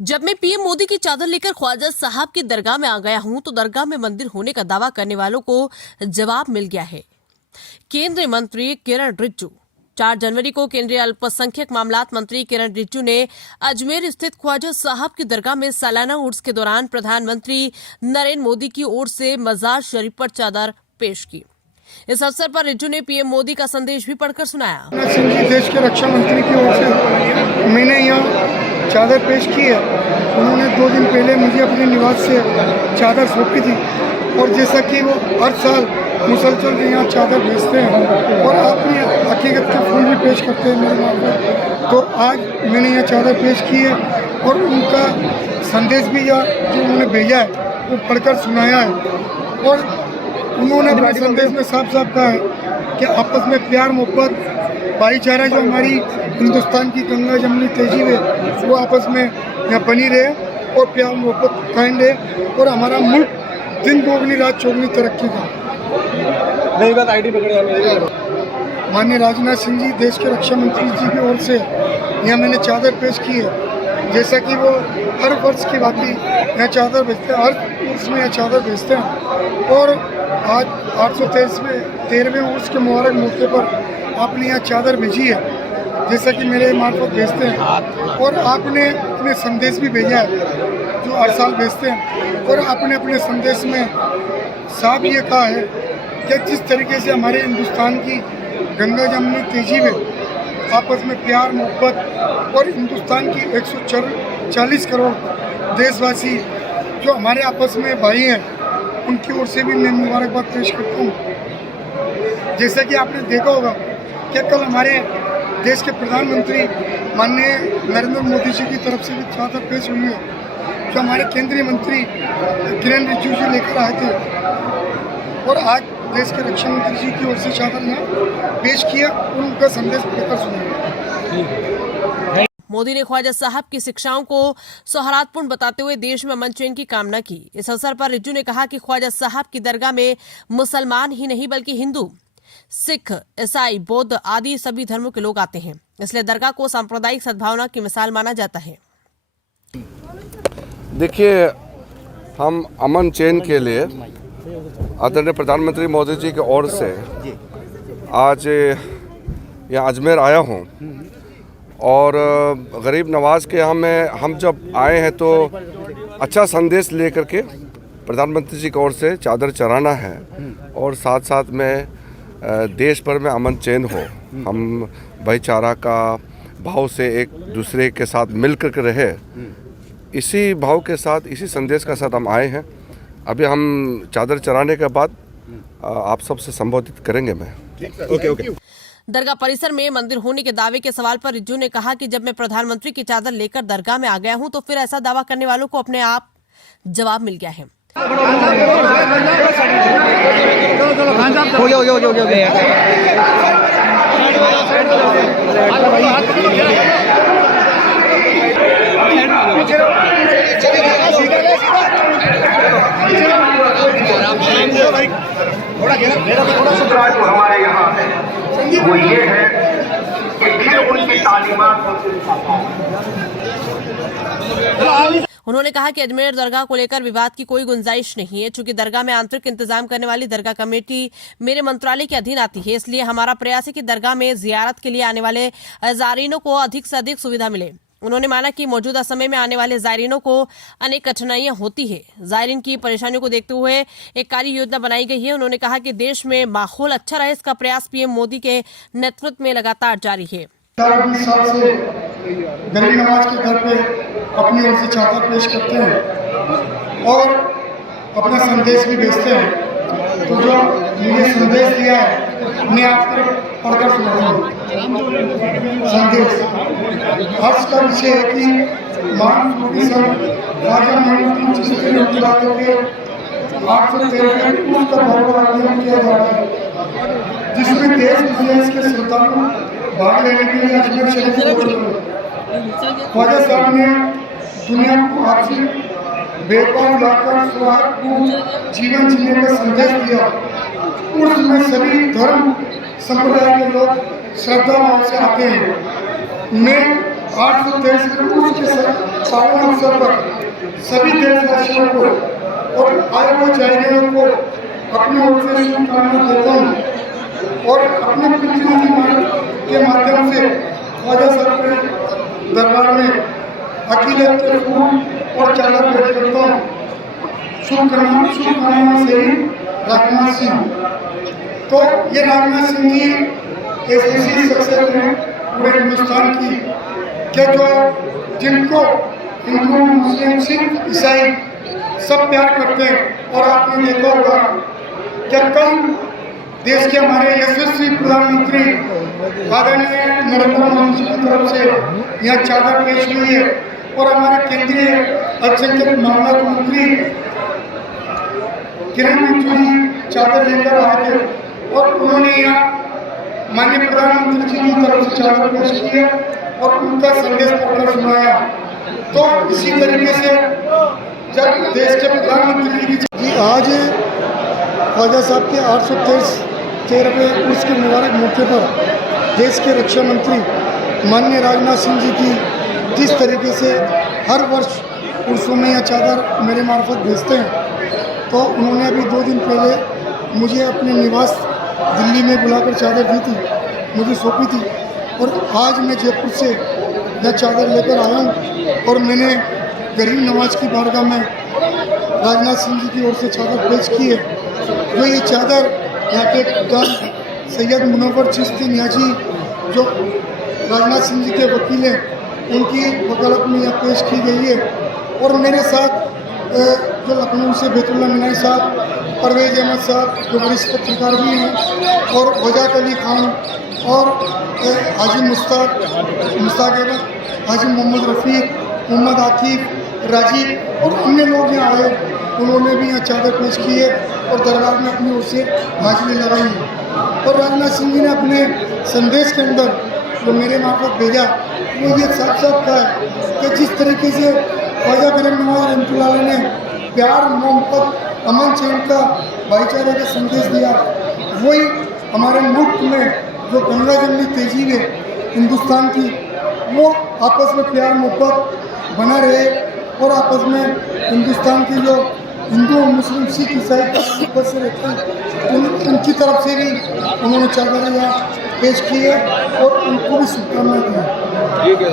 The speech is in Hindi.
जब मैं पीएम मोदी की चादर लेकर ख्वाजा साहब की दरगाह में आ गया हूं तो दरगाह में मंदिर होने का दावा करने वालों को जवाब मिल गया है। केंद्रीय मंत्री किरण रिजिजू 4 जनवरी को केंद्रीय अल्पसंख्यक मामलात मंत्री किरण रिजिजू ने अजमेर स्थित ख्वाजा साहब की दरगाह में सालाना उर्स के दौरान प्रधानमंत्री नरेंद्र मोदी की ओर से मजार शरीफ पर चादर पेश की। इस अवसर पर रिजिजू ने पीएम मोदी का संदेश भी पढ़कर सुनाया। देश के रक्षा मंत्री की ओर से मैंने यहाँ चादर पेश की है। उन्होंने 2 दिन पहले मुझे अपने निवास से चादर सौंपी थी और जैसा कि वो हर साल मुसलसल यहाँ चादर भेजते हैं और अपनी हकीकत के फूल भी पेश करते हैं मेरे वहाँ पर, तो आज मैंने यहाँ चादर पेश की है और उनका संदेश भी यहाँ जो उन्होंने भेजा है वो पढ़कर सुनाया है। और उन्होंने अपने संदेश में साफ साफ कहा है कि आपस में प्यार मोहब्बत भाईचारा जो हमारी हिंदुस्तान की गंगा जमुनी तहजीब है वो आपस में यहाँ बनी रहे और प्यार मोहब्बत कायम रहे और हमारा मुल्क दिन दोगुनी रात चौगुनी तरक्की का। माननीय राजनाथ सिंह जी देश के रक्षा मंत्री जी की ओर से यहाँ मैंने चादर पेश की है। जैसा कि वो हर वर्ष की बात यहाँ चादर भेजते हैं, हर वर्ष में यहाँ चादर भेजते हैं और आज 813वें उर्स के मुबारक मौके पर आपने यहाँ चादर भेजी है जैसा कि मेरे मार्फत भेजते हैं और आपने अपने संदेश भी भेजा है जो हर साल भेजते हैं और आपने अपने संदेश में साफ ये कहा है कि जिस तरीके से हमारे हिंदुस्तान की गंगा जमुनी तहजीब है आपस में प्यार मोहब्बत और हिंदुस्तान की 140 करोड़ देशवासी जो हमारे आपस में भाई हैं उनकी ओर से भी मैं मुबारकबाद पेश करता हूँ। जैसा कि आपने देखा होगा कि कल हमारे देश के प्रधानमंत्री माननीय नरेंद्र मोदी जी की तरफ से भी चादर पेश हुई है जो हमारे केंद्रीय मंत्री किरण रिजिजू जी लेकर आए थे और आज देश के रक्षा मंत्री जी की ओर से चादर यहाँ पेश किया और उनका संदेश पढ़कर सुना। मोदी ने ख्वाजा साहब की शिक्षाओं को सौहार्दपूर्ण बताते हुए देश में अमन चैन की कामना की। इस अवसर पर रिजिजू ने कहा कि ख्वाजा साहब की दरगाह में मुसलमान ही नहीं बल्कि हिंदू, सिख, ईसाई, बौद्ध आदि सभी धर्मों के लोग आते हैं, इसलिए दरगाह को सांप्रदायिक सद्भावना की मिसाल माना जाता है। देखिए, हम अमन चैन के लिए आदरणीय प्रधानमंत्री मोदी जी की ओर से आज यहाँ अजमेर आया हूँ और गरीब नवाज के यहाँ में हम जब आए हैं तो अच्छा संदेश लेकर के प्रधानमंत्री जी की ओर से चादर चढ़ाना है और साथ साथ में देश भर में अमन चैन हो, हम भाईचारा का भाव से एक दूसरे के साथ मिल कर के रहे, इसी भाव के साथ इसी संदेश के साथ हम आए हैं। अभी हम चादर चढ़ाने के बाद आप सबसे संबोधित करेंगे। मैं ओके। दरगाह परिसर में मंदिर होने के दावे के सवाल पर रिजिजू ने कहा कि जब मैं प्रधानमंत्री की चादर लेकर दरगाह में आ गया हूं तो फिर ऐसा दावा करने वालों को अपने आप जवाब मिल गया है। हमारे यहाँ है वो ये है कि फिर उनकी तालीमात उन्होंने कहा कि अजमेर दरगाह को लेकर विवाद की कोई गुंजाइश नहीं है। चूंकि दरगाह में आंतरिक इंतजाम करने वाली दरगाह कमेटी मेरे मंत्रालय के अधीन आती है, इसलिए हमारा प्रयास है कि दरगाह में जियारत के लिए आने वाले ज़ायरीनों को अधिक से अधिक सुविधा मिले। उन्होंने माना कि मौजूदा समय में आने वाले ज़ायरीनों को अनेक कठिनाइयां होती है। ज़ायरीन की परेशानियों को देखते हुए एक कार्य योजना बनाई गई है। उन्होंने कहा कि देश में माहौल अच्छा रहे, इसका प्रयास पीएम मोदी के नेतृत्व में लगातार जारी है। 20 साल से गरीब नवाज के घर पे अपनी ओर से चादर पेश करते हैं और अपना संदेश भी भेजते हैं। तो जो मुझे संदेश दिया है मैं आपको पढ़कर सुनाऊंगा। संदेश हर्ष का विषय है कि राजा महाराज के 813 का भव्य किया जा रहा है जिसमें देश विदेश के श्रद्धालु भाग लेने के लिए अजमेर शरीफ पहुंचे। ख्वाजा साहब ने दुनिया को आपसी भेदभाव लाकर सौहार्दपूर्ण जीवन जीने का संदेश दिया। उसमें सभी धर्म संप्रदाय के लोग श्रद्धा भाव से आते हैं। मैं 823 उर्स के पावन अवसर पर सभी देशवासियों को और आए हुए जायरीनों को अपनी ओर से शुभकामनाएं देता हूँ और अपने प्रतिनिधि के माध्यम से ख्वाजा साहब के दरबार में अकीदत के फूल और चादर भेंट करता हूँ। शुभकामनाएं से ही राजनाथ सिंह। तो ये राजनाथ सिंह जी ऐसी शख्सियत है पूरे हिंदुस्तान की कि जो जिनको हिंदू मुस्लिम सिख ईसाई सब प्यार करते हैं। और आपने देखा होगा कि कल देश के हमारे यशस्वी प्रधानमंत्री आदरणीय नरेंद्र मोदी जी की तरफ से यहाँ चादर पेश हुई है और हमारे केंद्रीय अल्पसंख्यक मामला मंत्री किरण रिजिजू जी चादर लेकर आए थे और उन्होंने यहाँ माननीय प्रधानमंत्री जी की तरफ से चादर पेश की है और उनका संदेश पढ़कर सुनाया। तो इसी तरीके से जब देश के प्रधानमंत्री जी आज ख्वाजा साहब के 813वें उर्स के मुबारक मौके पर देश के रक्षा मंत्री माननीय राजनाथ सिंह जी की जिस तरीके से हर वर्ष उर्सों में यह चादर मेरे मार्फत भेजते हैं, तो उन्होंने अभी 2 दिन पहले मुझे अपने निवास दिल्ली में बुलाकर चादर दी थी, मुझे सौंपी थी और आज मैं जयपुर से यह चादर लेकर आया हूँ और मैंने गरीब नवाज की बारगाह में राजनाथ सिंह जी की ओर से चादर पेश की है। जो ये चादर यहाँ के प्रधान सैयद मुनव्वर चिश्ती नियाजी जो राजनाथ सिंह जी के वकील हैं, उनकी वकालत में यह पेश की गई है। और मेरे साथ जो लखनऊ से बैतुल्ला मीनाई साहब, परवेज अहमद साहब जो वरिष्ठ पत्रकार भी हैं, और वजात अली खान और हाजी मुश्ताक अहमद, हाजी मोहम्मद रफ़ीक, मोहम्मद आकिब, राजीव और अन्य लोग यहाँ आए, उन्होंने भी यहाँ चादर पेश की है और दरबार में अपनी ओर से हाजिरी लगाई है। और राजनाथ सिंह जी ने अपने संदेश के अंदर जो मेरे मार्फत भेजा वो ये साफ साफ कहा है कि जिस तरीके से ख्वाजा गरीब नवाज रहमतुल्लाह ने प्यार, मोहब्बत, अमन चैन का, भाईचारे का संदेश दिया, वही हमारे मुल्क में जो गंगा जमनी तहजीब है हिंदुस्तान की, वो आपस में प्यार मोहब्बत बना रहे और आपस में हिंदुस्तान की जो हिंदू और मुस्लिम सिख ईसाई आपस से रहते हैं उनकी तरफ से भी उन्होंने चादर यहाँ पेश की है और उनको भी शुभकामनाएं दी है।